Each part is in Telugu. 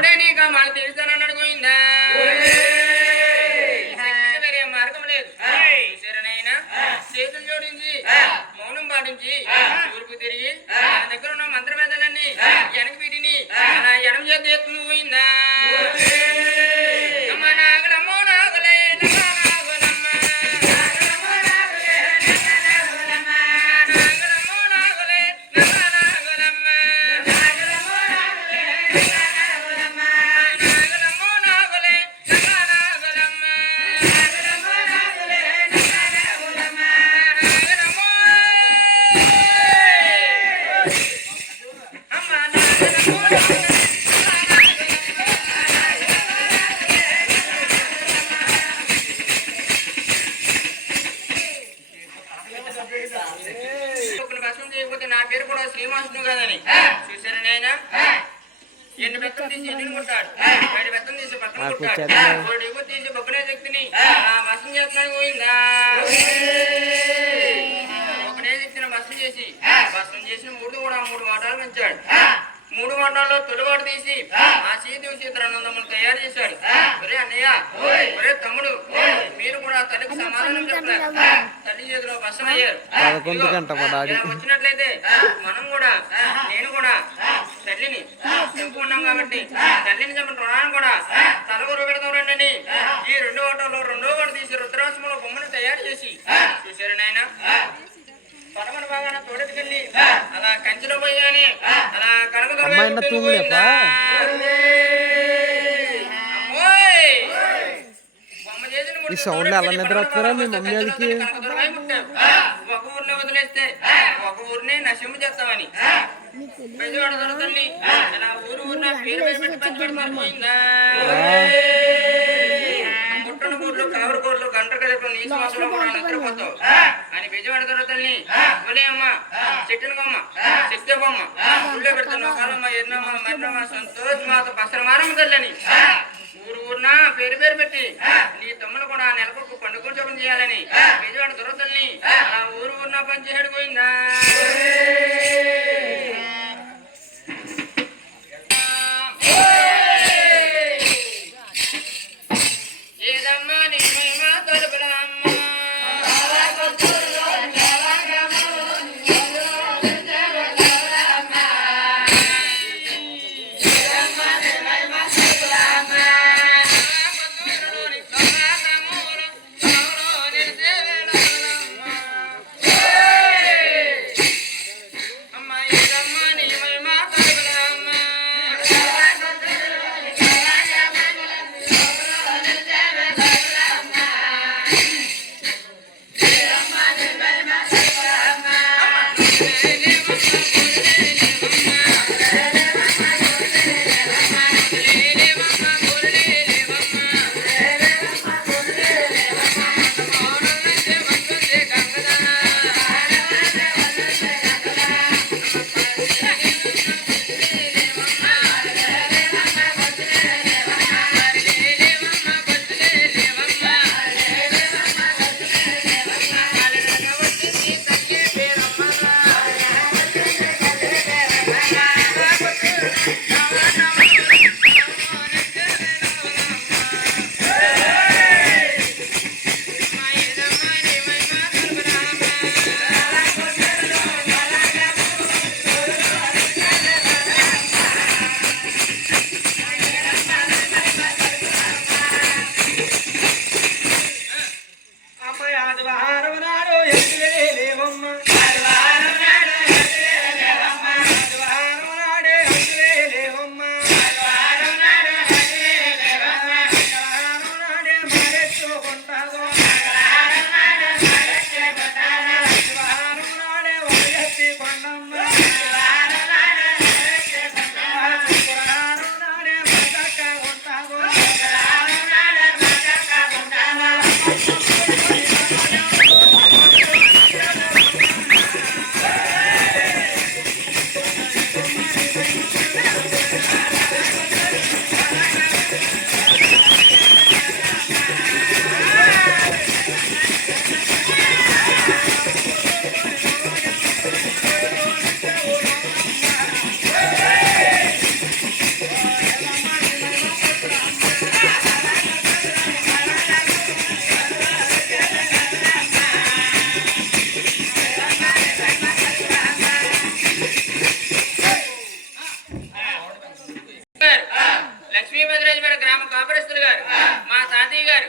ఒకడే నీకు తీరుస్తానన్నాడు గోయిందా శక్తికి వేరే మార్గం లేదు. చూసారనైనా చేతులు జోడించి మౌనం పాటించి తూర్పు తిరిగి నా దగ్గర ఉన్న మంత్రవేదాలన్నీ వెనక వీటిని నా ఎడమ చేతి ఎత్తును పోయిందా కదని చూసారా నాయన? ఎన్ని బెత్తం తీసి ఎన్ని కొట్టాడు? ఏడు బెత్తం తీసి పక్కన కొట్టాడు. ఎగువ తీసి బొక్కనే శక్తిని ఆ. భస్మం చేస్తున్నాడు పోయిందా? ఒకటే శక్తిని భస్మం చేసి. భస్మం చేసిన మూడు కూడా మూడు వాటాలు పెంచాడు. మూడు వాటాల్లో తొలివాడు తీసి ఆ. సీత సీతరానందములు తయారు చేశాడు. ఒరే అన్నయ్య ఒరే తమ్ముడు మీరు కూడా తల్లికి సమాధానం చెప్పలేదు తల్లి చేతిలో భస్మయ్యారు వచ్చినట్లయితే మనం కూడా నేను కూడా తల్లిని చంపుకున్నాం కాబట్టి తల్లిని చంపిన రుణాన్ని కూడా తలగొరు పెడతాం రండి ఈ రెండో ఆటోలో రెండో వాడు తీసి రుద్రాశ్రమంలో బొమ్మను తయారు చేసి చూసారు నాయన. అలా కంచిలో పోయాని అలా తూములేపా? ఈ సౌండ్లు ఎలా తోడెట్టుకెళ్ళి నిద్రపోతారా మీ మమ్మీ వాళ్ళకి? ముట్టావు. ఒక ఊరిని వదిలేస్తే ఒక ఊరిని నశింపు చేస్తామని. అలా ఊరు పేరు పెట్టి పోయిందా? పుట్టన కావర అని బెజవాడ దొరకల్ని ఒలే అమ్మ చెట్టున బొమ్మ చెట్టు బొమ్మ ఊళ్ళో పెడతాను కాలమ్మ ఎన్నమ్మ మన్నమ్మ సంతోష్ మాత పసరమారమ్మ తల్లని. ఊరు ఊరిన పేరు పేరు పెట్టి నీ తమ్ముడు కూడా నెలకొక పండుగ జపం చేయాలని బెజవాడ దొరకల్ని ఆ. ఊరు ఊరిన పనిచేయడు పోయిందా? Dios, por favor. పాపరస్తులు గారు మా తాతయ్య గారు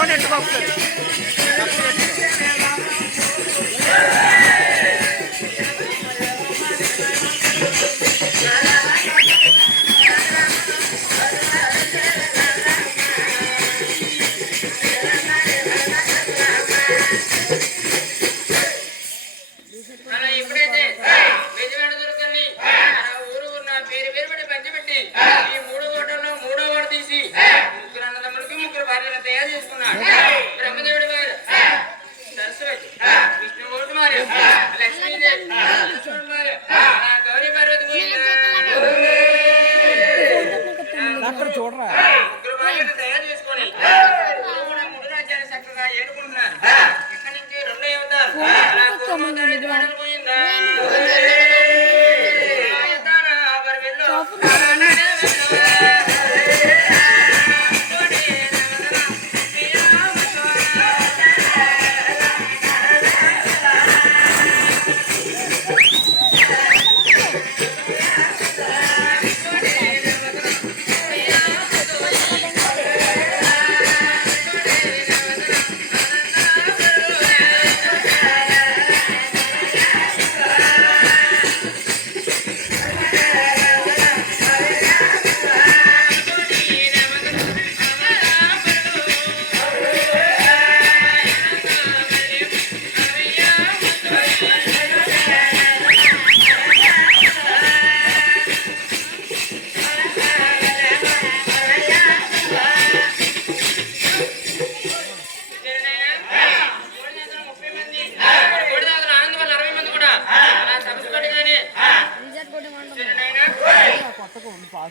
કોને ટોપ કરી చేసుకున్నాడు.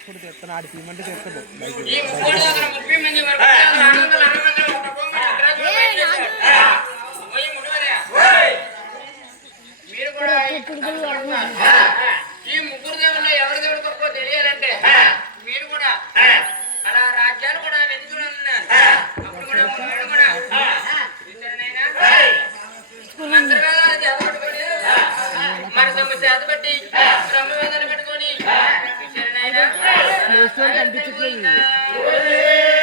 తెచ్చుకుంటే తెస్తాను ఆడి తీయమంటే తెస్తాడు ఈ ముగ్గురు దేవుళ్ళు ఎవరి దేవుడు గొప్ప తెలియాలంటే మీరు కూడా అలా రాజ్యాలు కూడా వెతుకున్నారు కూడా రెస్టారెంట్ కనిపించట్లేదు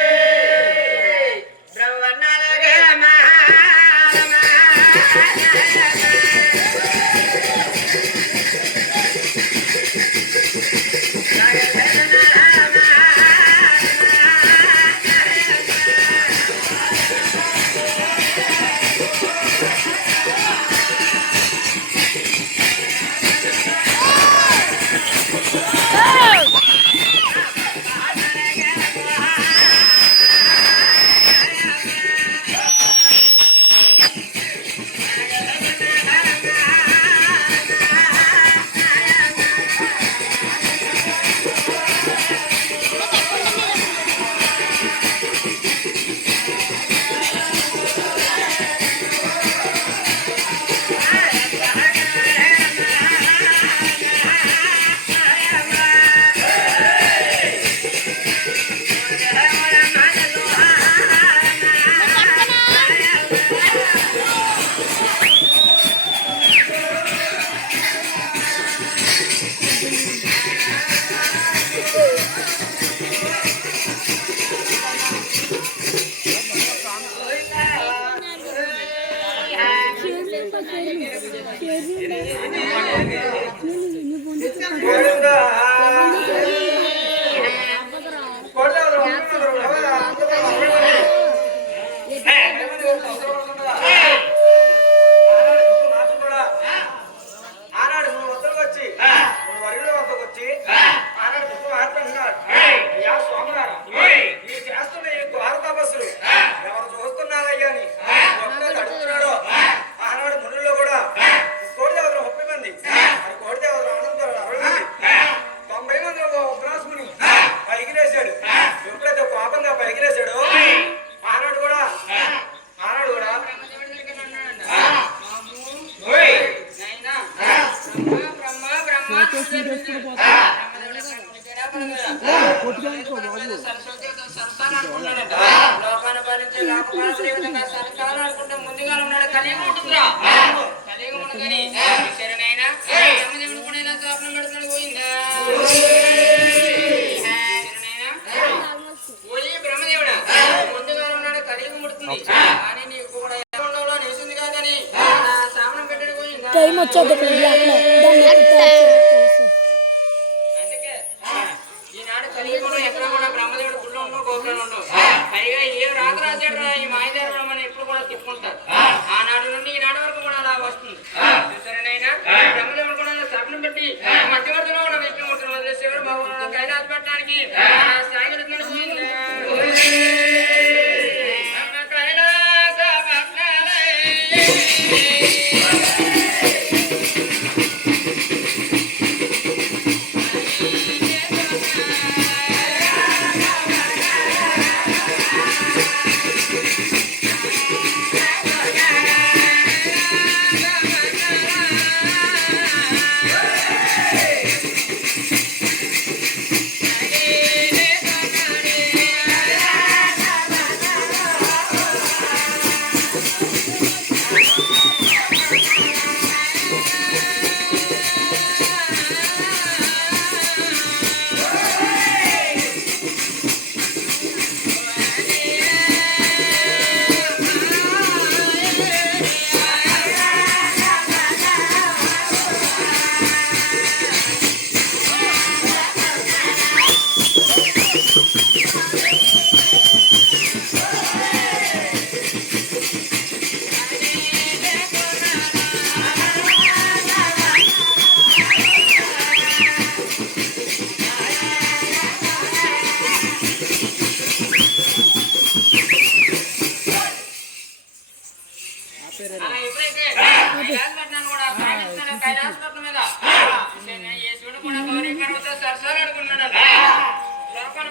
Amen. కానీ విచారమైన సమాజంలో కూడా ఇలా కాపులు పెడుతున్నాడు పోయిందా?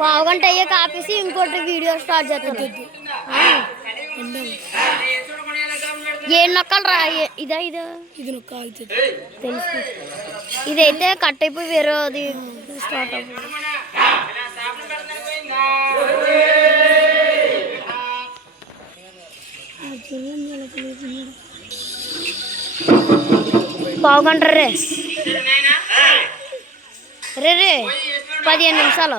పావు గంట అయ్యాక ఆపేసి ఇంకోటి వీడియో స్టార్ట్ పెడతాడు? ఏం నొక్కాలి రా ఇదా ఇదా. ఇది నొక్క తెలుసు. ఇదైతే కట్ అయిపోయి వేరే అది స్టార్ట్ అవుతుంది పావు గంట రే రే రే పదిహేను నిమిషాలు.